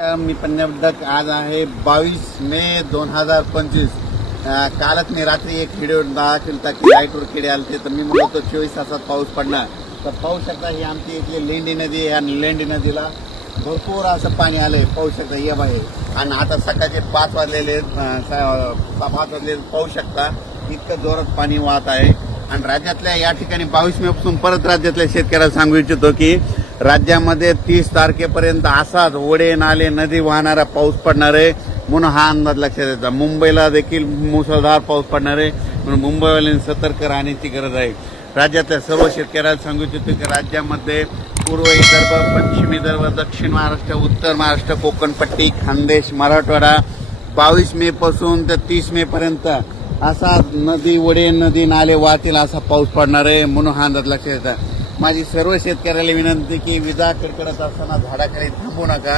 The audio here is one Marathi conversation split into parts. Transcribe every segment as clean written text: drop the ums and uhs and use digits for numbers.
मी पंजाबडक आज आहे 22 मे 2025। कालच मी रात्री एक व्हिडिओ दाखवला की लाईटवर किडे आले तर मी म्हणतो 24 तासात पाऊस पडणार। तर पाहू शकता ही आमची इथली लेंडी नदी आहे आणि लेंडी नदीला भरपूर असं पाणी आलंय, पाहू शकता ये बाहेर। आणि आता सकाळचे 5 वाजलेले पाहू शकता इतकं जोरात पाणी वाहत आहे। आणि राज्यातल्या या ठिकाणी 22 मे पासून परत राज्यातल्या शेतकऱ्याला सांगू इच्छितो की राज्यामध्ये 30 तारखेपर्यंत असाच ओढे नाले नदी वाहणारा पाऊस पडणार आहे, म्हणून हा अंदाज लक्षात येतो। मुंबईला देखील मुसळधार पाऊस पडणार आहे, म्हणून मुंबईवाल्यांनी सतर्क राहण्याची गरज आहे। राज्यातल्या सर्व शेतकऱ्याला सांगू इच्छितो की राज्यामध्ये पूर्व विदर्भ, पश्चिम विदर्भ, दक्षिण महाराष्ट्र, उत्तर महाराष्ट्र, कोकण पट्टी, खानदेश, मराठवाडा 22 मे पासून ते 30 मे पर्यंत असा नदी ओढे नदी नाले वाहतील असा पाऊस पडणार आहे, म्हणून हा अंदाज लक्षात येतो। माझी सर्व शेतकऱ्याला विनंती की विजा कडकडत असताना झाडाखाली थांबू नका।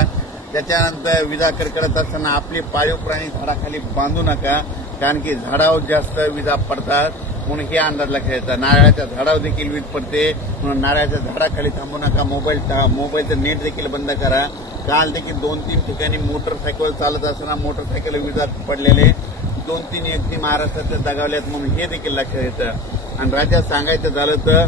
त्याच्यानंतर विजा कडकडत असताना आपले पाळीव प्राणी झाडाखाली बांधू नका, कारण की झाडावर जास्त विजा पडतात, म्हणून हे अंदाज लक्षात येतात। नारळाच्या झाडावर देखील वीज पडते, म्हणून नारळाच्या झाडाखाली थांबू नका। मोबाईलचं नेट देखील बंद करा। काल देखील 2-3 ठिकाणी मोटरसायकल चालत असताना मोटरसायकल विजा पडलेले 2-3 व्यक्ती महाराष्ट्रात दगावल्यात, म्हणून हे देखील लक्षात येतं। आणि राज्यात सांगायचं झालं तर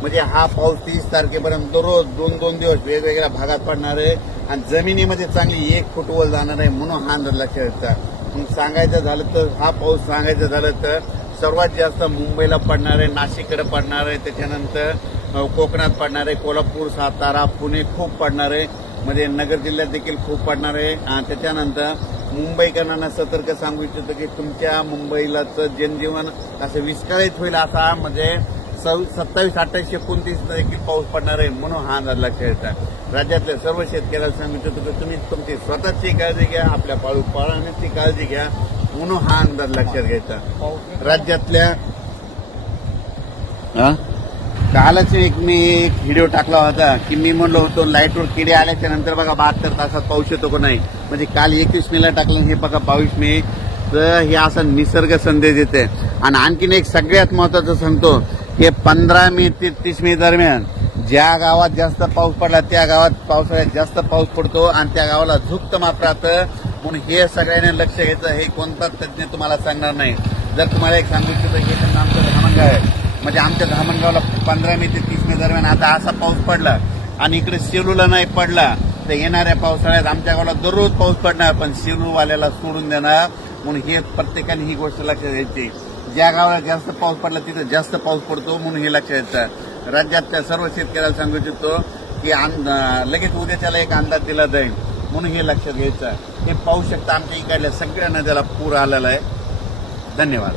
म्हणजे हा पाऊस 30 तारखेपर्यंत दररोज 2-2 दिवस वेगवेगळ्या भागात पडणार आहे आणि जमिनीमध्ये चांगली 1 फूट वर जाणार आहे, म्हणून हा अंदाज लक्षात येतं। मग सांगायचं झालं तर हा पाऊस सांगायचं झालं तर सर्वात जास्त मुंबईला पडणार आहे, नाशिककडे पडणार आहे, त्याच्यानंतर कोकणात पडणार आहे, कोल्हापूर, सातारा, पुणे खूप पडणार आहे, म्हणजे नगर जिल्ह्यात देखील खूप पडणार आहे। त्याच्यानंतर मुंबईकरांना सतर्क सांगू इच्छितो की तुमच्या मुंबईलाचं जनजीवन असं विस्कळीत होईल असा म्हणजे 27, 28, 29 देखील पाऊस पडणार आहे, म्हणून हा अंदाज लक्षात येतात। राज्यातल्या सर्व शेतकऱ्याला सांगू इच्छितो की तुम्ही तुमची स्वतःची काळजी घ्या, आपल्या पाळीव प्राण्यांची काळजी घ्या, म्हणून हा अंदाज लक्षात घ्यायचा। राज्यातल्या कालच मी एक व्हिडिओ टाकला होता की मी म्हणलो होतो लाईटवर किडे आल्याच्या नंतर बघा 72 तासात पाऊस येतो का नाही, म्हणजे काल 21 मेला टाकलं, हे बघा 22 मे तर हे असा निसर्ग संदेश देते। आणि आणखीन एक सगळ्यात महत्वाचं सांगतो की 15 मे ते 30 मे दरम्यान ज्या गावात जास्त पाऊस पडला त्या गावात पावसाळ्यात जास्त पाऊस पडतो आणि त्या गावाला झुकत माप राहतं, म्हणून हे सगळ्यांनी लक्ष घ्यायचं। हे कोणताच तज्ज्ञ तुम्हाला सांगणार नाही। जर तुम्हाला एक सांगू इच्छितो की आमचं धामणगाव आहे, म्हणजे आमच्या धामणगावला 15 मे ते 30 मे दरम्यान आता असा पाऊस पडला आणि इकडे सेलूला नाही पडला तर येणाऱ्या पावसाळ्यात आमच्या गावाला दररोज पाऊस पडणार, पण सेलूवाल्याला सोडून देणार, म्हणून हे प्रत्येकाने ही गोष्ट लक्षात घ्यायची। ज्या गावाला जास्त पाऊस पडला तिथे जास्त पाऊस पडतो, म्हणून हे लक्षात येतं। राज्यातल्या सर्व शेतकऱ्याला सांगू इच्छितो की लगेच उद्याच्याला एक अंदाज दिला जाईल, म्हणून हे लक्षात घ्यायचं। हे पाहू शकता आमच्या इकडल्या सगळ्या नद्याला पूर आलेला आहे। धन्यवाद।